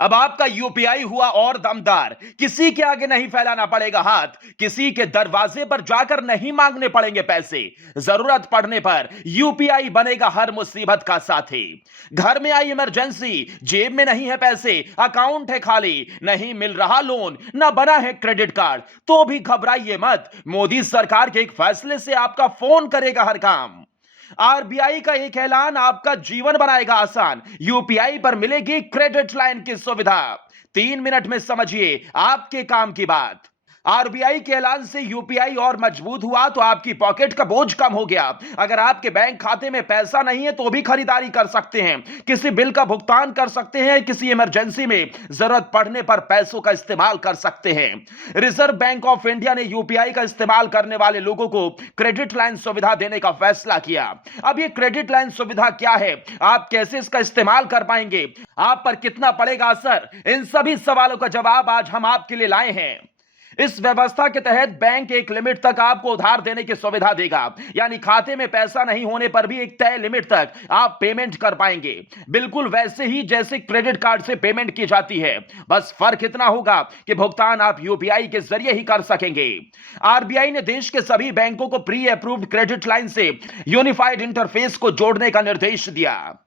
अब आपका यूपीआई हुआ और दमदार। किसी के आगे नहीं फैलाना पड़ेगा हाथ, किसी के दरवाजे पर जाकर नहीं मांगने पड़ेंगे पैसे। जरूरत पड़ने पर यूपीआई बनेगा हर मुसीबत का साथी। घर में आई इमरजेंसी, जेब में नहीं है पैसे, अकाउंट है खाली, नहीं मिल रहा लोन, ना बना है क्रेडिट कार्ड, तो भी घबराइए मत। मोदी सरकार के एक फैसले से आपका फोन करेगा हर काम। आरबीआई का एक ऐलान आपका जीवन बनाएगा आसान। यूपीआई पर मिलेगी क्रेडिट लाइन की सुविधा। 3 मिनट में समझिए आपके काम की बात। आरबीआई के ऐलान से यूपीआई और मजबूत हुआ तो आपकी पॉकेट का बोझ कम हो गया। अगर आपके बैंक खाते में पैसा नहीं है तो भी खरीदारी कर सकते हैं, किसी बिल का भुगतान कर सकते हैं, किसी इमरजेंसी में जरूरत पड़ने पर पैसों का इस्तेमाल कर सकते हैं। रिजर्व बैंक ऑफ इंडिया ने यूपीआई का इस्तेमाल करने वाले लोगों को क्रेडिट लाइन सुविधा देने का फैसला किया। अब ये क्रेडिट लाइन सुविधा क्या है, आप कैसे इसका इस्तेमाल कर पाएंगे, आप पर कितना पड़ेगा असर, इन सभी सवालों का जवाब आज हम आपके लिए लाए हैं। इस व्यवस्था के तहत बैंक एक लिमिट तक आपको उधार देने की सुविधा देगा, यानी खाते में पैसा नहीं होने पर भी एक तय लिमिट तक आप पेमेंट कर पाएंगे, बिल्कुल वैसे ही जैसे क्रेडिट कार्ड से पेमेंट की जाती है। बस फर्क इतना होगा कि भुगतान आप यूपीआई के जरिए ही कर सकेंगे। आरबीआई ने देश के सभी बैंकों को प्री अप्रूव्ड क्रेडिट लाइन से यूनिफाइड इंटरफेस को जोड़ने का निर्देश दिया।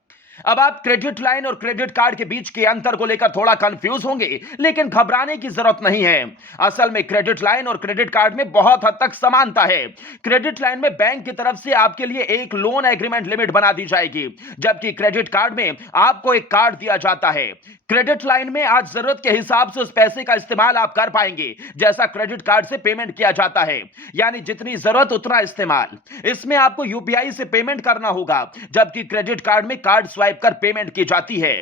अब आप क्रेडिट लाइन और क्रेडिट कार्ड के बीच के अंतर को लेकर थोड़ा कंफ्यूज होंगे, लेकिन घबराने की जरूरत नहीं है। असल में क्रेडिट लाइन और क्रेडिट कार्ड में बहुत हद तक समानता है। क्रेडिट लाइन में बैंक की तरफ से आपके लिए एक लोन एग्रीमेंट लिमिट बना दी जाएगी, जबकि क्रेडिट कार्ड में आपको एक कार्ड दिया जाता है। क्रेडिट लाइन में आज जरूरत के हिसाब से उस पैसे का इस्तेमाल आप कर पाएंगे जैसा क्रेडिट कार्ड से पेमेंट किया जाता है, यानी जितनी जरूरत उतना इस्तेमाल। इसमें आपको यूपीआई से पेमेंट करना होगा, जबकि क्रेडिट कार्ड में कार्ड स्वाइप कर पेमेंट की जाती है।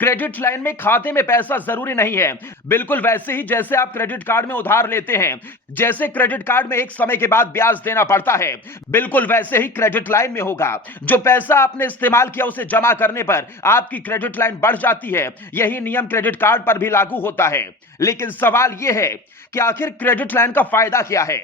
क्रेडिट लाइन में खाते में पैसा जरूरी नहीं है, बिल्कुल वैसे ही जैसे आप क्रेडिट कार्ड में उधार लेते हैं। जैसे क्रेडिट कार्ड में एक समय के बाद ब्याज देना पड़ता है, बिल्कुल वैसे ही क्रेडिट लाइन में होगा। जो पैसा आपने इस्तेमाल किया उसे जमा करने पर आपकी क्रेडिट लाइन बढ़ जाती है। यही नियम क्रेडिट कार्ड पर भी लागू होता है। लेकिन सवाल यह है कि आखिर क्रेडिट लाइन का फायदा क्या है।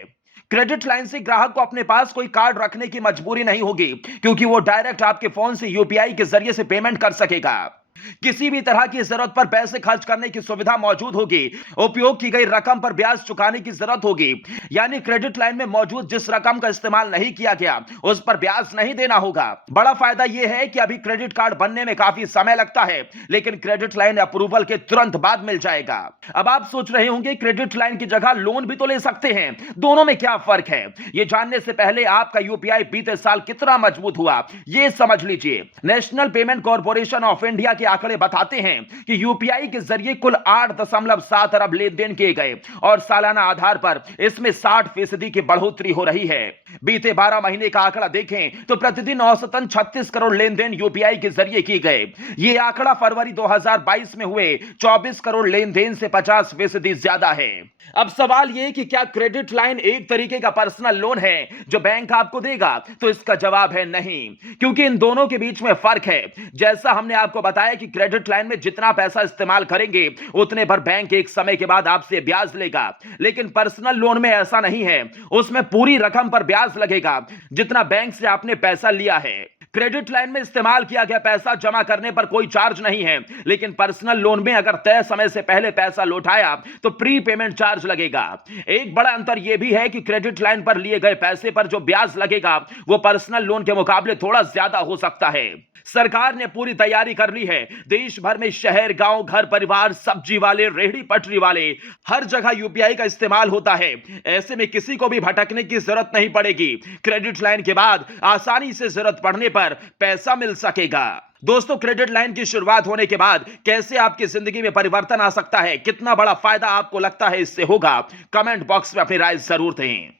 क्रेडिट लाइन से ग्राहक को अपने पास कोई कार्ड रखने की मजबूरी नहीं होगी, क्योंकि वो डायरेक्ट आपके फोन से यूपीआई के जरिए से पेमेंट कर सकेगा। किसी भी तरह की जरूरत पर पैसे खर्च करने की सुविधा मौजूद होगी। उपयोग की गई रकम पर ब्याज चुकाने की जरूरत होगी, यानी क्रेडिट लाइन में मौजूद जिस रकम का इस्तेमाल नहीं किया गया उस पर ब्याज नहीं देना होगा। बड़ा फायदा यह है कि अभी क्रेडिट कार्ड बनने में काफी समय लगता है, लेकिन क्रेडिट लाइन अप्रूवल के तुरंत बाद मिल जाएगा। अब आप सोच रहे होंगे क्रेडिट लाइन की जगह लोन भी तो ले सकते हैं, दोनों में क्या फर्क है। यह जानने से पहले आपका यूपीआई बीते साल कितना मजबूत हुआ यह समझ लीजिए। National payment corporation of India के आंकड़े बताते हैं कि यूपीआई के जरिए कुल 8.7 अरब लेन देन किए गए और सालाना आधार पर इसमें 60% की बढ़ोतरी हो रही है। बीते 12 महीने का आंकड़ा देखें तो प्रतिदिन औसतन 36 करोड़ लेन देन यूपीआई के जरिए किए गए। यह आंकड़ा फरवरी 2022 में हुए 24 करोड़ लेन देन से 50% ज्यादा है। अब सवाल यह कि क्या क्रेडिट लाइन एक तरीके का पर्सनल लोन है जो बैंक आपको देगा, तो इसका जवाब है नहीं, क्योंकि इन दोनों के बीच में फर्क है। जैसा हमने आपको बताया कि क्रेडिट लाइन में जितना पैसा इस्तेमाल करेंगे उतने पर बैंक एक समय के बाद आपसे ब्याज लेगा, लेकिन पर्सनल लोन में ऐसा नहीं है। उसमें पूरी रकम पर ब्याज लगेगा जितना बैंक से आपने पैसा लिया है। क्रेडिट लाइन में इस्तेमाल किया गया पैसा जमा करने पर कोई चार्ज नहीं है, लेकिन पर्सनल लोन में अगर तय समय से पहले पैसा लौटाया तो प्री पेमेंट चार्ज लगेगा। एक बड़ा अंतर यह भी है कि क्रेडिट लाइन पर लिए गए पैसे पर जो ब्याज लगेगा वो पर्सनल लोन के मुकाबले थोड़ा ज्यादा हो सकता है। सरकार ने पूरी तैयारी कर ली है। देश भर में शहर, गांव, घर परिवार, सब्जी वाले, रेहड़ी पटरी वाले, हर जगह यूपीआई का इस्तेमाल होता है। ऐसे में किसी को भी भटकने की जरूरत नहीं पड़ेगी। क्रेडिट लाइन के बाद आसानी से जरूरत पड़ने पर पैसा मिल सकेगा। दोस्तों, क्रेडिट लाइन की शुरुआत होने के बाद कैसे आपकी जिंदगी में परिवर्तन आ सकता है, कितना बड़ा फायदा आपको लगता है इससे होगा, कमेंट बॉक्स में अपनी राय जरूर दें।